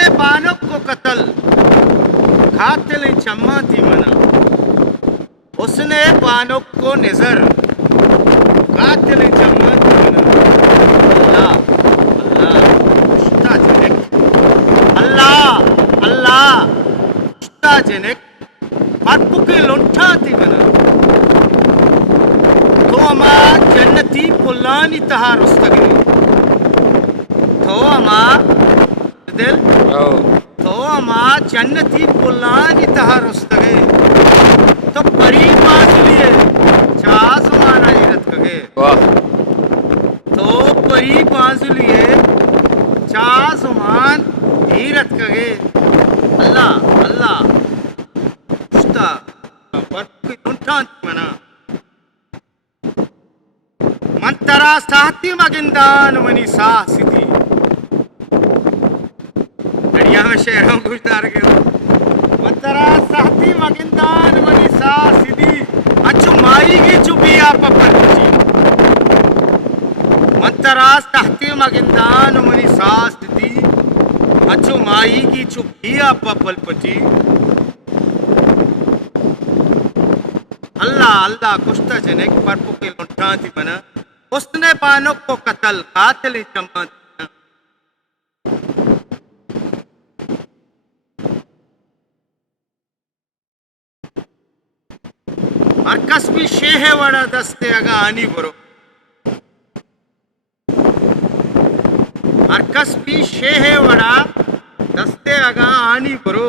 उसने बानक को कतल कातिल चम्मा थी मना। उसने बानक को नजर कातिल चम्मा थी मना। अल्लाह अल्लाह खुश्ता जनक अल्लाह अल्लाह खुश्ता जनक परपुके लोंठा थी मना। तो अमा जन्नती पुलानी तहा रुस्तगे तो अमा दिल तो अमा जन्नती पुलानी तहा रुस्तगे तो परी बाजुलिए चास माना इरत कगे तो परी बाजुलिए चास मान इरत कगे। अल्लाह अल्लाह खुश्ता परपुके लोंठा मना मंतरा साहती मगिंदान मनी साहसिती बढ़िया में शेरों को उतार के मंतरा साहती मगिंदान मनी साहसिती अच्छु माई की चुपिया पपल पची मंतरा साहती मगिंदान मनी साहसिती अच्छु माई की चुपिया पपल पची। अल्लाह अल्लाह कुश्ता जनक परपु के लोंठा थी बना। उसने बानक को कतल कातिल चम्मा थी। अरकस भी शेह वड़ा दस्ते अगा आनी बरो अरकस भी शेह वड़ा दस्ते अगा आनी बरो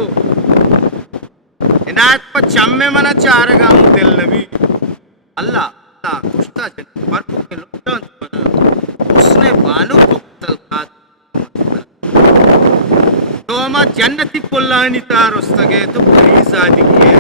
इनायत पर चम्मे मना चारेगा हूँ दिल नबी। अल्लाह अल्लाह खुश्ता जनक परपु के लोंठा थी बना। उसने बानू को कतल तो हमारा जन्नती पुल्लानी तार उस्तगे तो प्लीज आदि की है